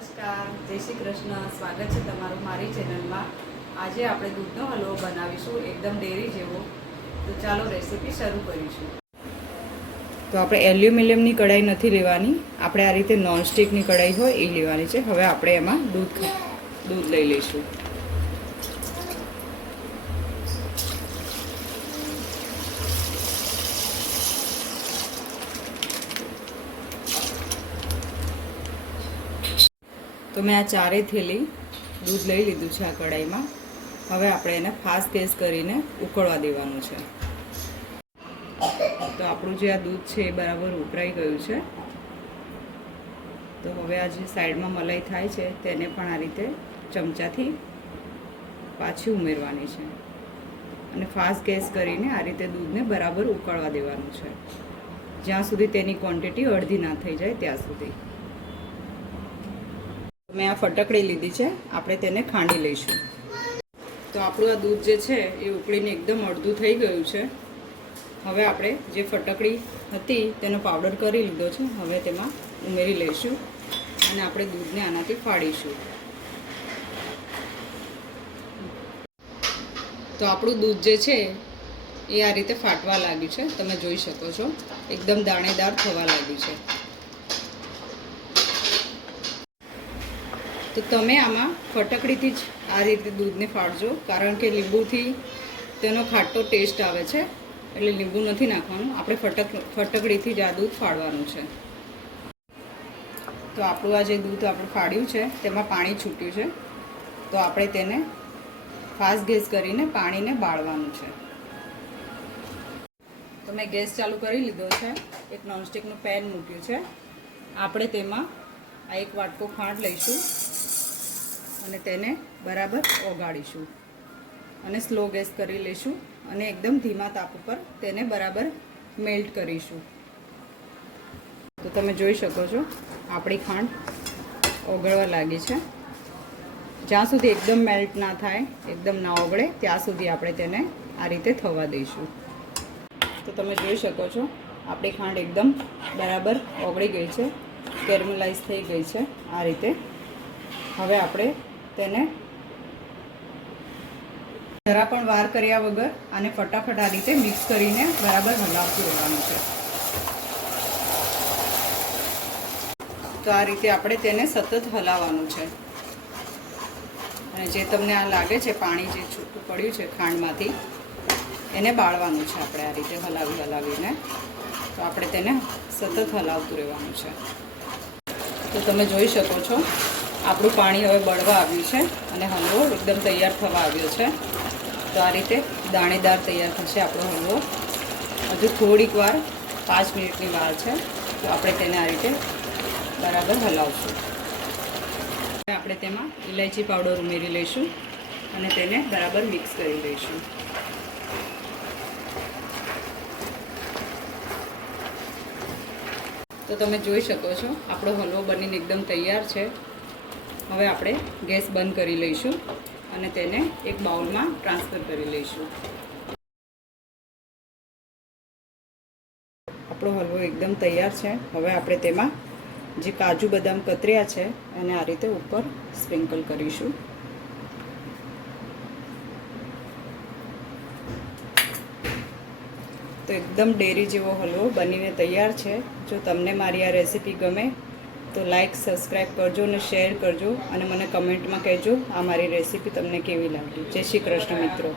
નમસ્કાર, જય શ્રી કૃષ્ણ. સ્વાગત છે તમારું મારી ચેનલમાં. આજે આપણે દૂધનો હલવો બનાવીશું, એકદમ ડેરી જેવો. તો ચાલો રેસીપી શરૂ કરીશું. તો આપણે એલ્યુમિનિયમની કઢાઈ નથી લેવાની. આપણે આ રીતે નોનસ્ટિકની કઢાઈ હોય એ લેવાની છે. હવે આપણે એમાં દૂધ દૂધ લઈ લઈશું. તો મેં આ ચારેય થેલી દૂધ લઈ લીધું છે આ કઢાઈમાં. હવે આપણે એને ફાસ્ટ ગેસ કરીને ઉકળવા દેવાનું છે. તો આપણું જે આ દૂધ છે એ બરાબર ઉકળાઈ ગયું છે. તો હવે આ જે સાઈડમાં મલાઈ થાય છે તેને પણ આ રીતે ચમચાથી પાછી ઉમેરવાની છે. અને ફાસ્ટ ગેસ કરીને આ રીતે દૂધને બરાબર ઉકળવા દેવાનું છે. જ્યાં સુધી તેની ક્વોન્ટિટી અડધી ના થઈ જાય ત્યાં સુધી. મેં આ ફટકડી લીધી છે. આપણે તેને ખાંડી લઈશું. તો આપણું આ દૂધ જે છે, એ ઉકળીને એકદમ અડધું થઈ ગયું છે. હવે આપણે જે ફટકડી હતી, તેનો પાવડર કરી લીધો છે. હવે તેમાં ઉમેરી લઈશું અને આપણે દૂધને આનાથી ફાડીશું. તો આપણું દૂધ જે છે, એ આ રીતે ફાટવા લાગ્યું છે. તમે જોઈ શકો છો. એકદમ દાણેદાર થવા લાગ્યું છે. તો તમે આમાં ફટકડીથી જ આ રીતે દૂધને ફાળજો કારણ કે લીંબુથી તેનો ખાટો ટેસ્ટ આવે છે, એટલે લીંબુ નથી નાખવાનું. આપણે ફટક, ફટકડીથી જ આ દૂધ ફાડવાનું છે. તો આપણું આ જે દૂધ આપણે ફાડ્યું છે, તેમાં પાણી છૂટ્યું છે. તો આપણે તેને ફાસ્ટ ગેસ કરીને પાણીને બાળવાનું છે. તો મેં ગેસ ચાલુ કરી લીધો છે. એક નોનસ્ટિકનું પેન મૂક્યું છે. આપણે તેમાં આ એક વાટકો ખાંડ લઈશું. અને તેને બરાબર ઓગાળીશું. અને સ્લો ગેસ કરી લઈશું અને એકદમ ધીમા તાપ ઉપર તેને બરાબર મેલ્ટ કરીશું. તો તમે જોઈ શકો છો, આપણી ખાંડ ઓગળવા લાગી છે. જ્યાં સુધી એકદમ મેલ્ટ ના થાય, એકદમ ના ઓગળે, ત્યાં સુધી આપણે તેને આ રીતે થવા દઈશું. તો તમે જોઈ શકો છો, આપણી ખાંડ એકદમ બરાબર ઓગળી ગઈ છે કેરમલાઇઝ થઈ ગઈ છે, આ રીતે. હવે આપણે તેને જરા પણ વાર કર્યા વગર આને ફટાફટ આ રીતે મિક્સ કરીને બરાબર હલાવતું રહેવાનું છે. તો આ રીતે આપણે તેને સતત હલાવવાનું છે. અને જે તમને આ લાગે છે પાણી જે છૂટું પડ્યું છે ખાંડમાંથી, એને બાળવાનું છે આપણે આ રીતે હલાવી હલાવીને. તો આપણે તેને સતત હલાવતું રહેવાનું છે. તો તમે જોઈ શકો છો આપણું પાણી હવે બળવા આવ્યું છે અને હલવો એકદમ તૈયાર થવા આવ્યો છે. તો આ રીતે દાણેદાર તૈયાર થશે આપણો હલવો હજુ થોડીક વાર, પાંચ મિનિટની વાર છે, તો આપણે તેને આ રીતે બરાબર હલાવશું. હવે આપણે તેમાં ઇલાયચી પાવડર ઉમેરી લઈશું અને તેને બરાબર મિક્સ કરી લઈશું. તો તમે જોઈ શકો છો, આપણો હલવો બનીને એકદમ તૈયાર છે. હવે આપણે ગેસ બંધ કરી લઈશું અને તેને એક બાઉલમાં ટ્રાન્સફર કરી લઈશું. આપણો હલવો એકદમ તૈયાર છે. હવે આપણે તેમાં જે કાજુ બદામ કતર્યા છે એને આ રીતે ઉપર સ્પ્રિંકલ કરીશું. તો એકદમ ડેરી જેવો હલવો બનીને તૈયાર છે. જો તમને મારી આ રેસીપી ગમે તો લાઈક સબસ્ક્રાઈબ કરજો અને શેર કરજો અને મને કમેન્ટમાં કહેજો આ મારી રેસીપી તમને કેવી લાગી. જય શ્રી કૃષ્ણ મિત્રો.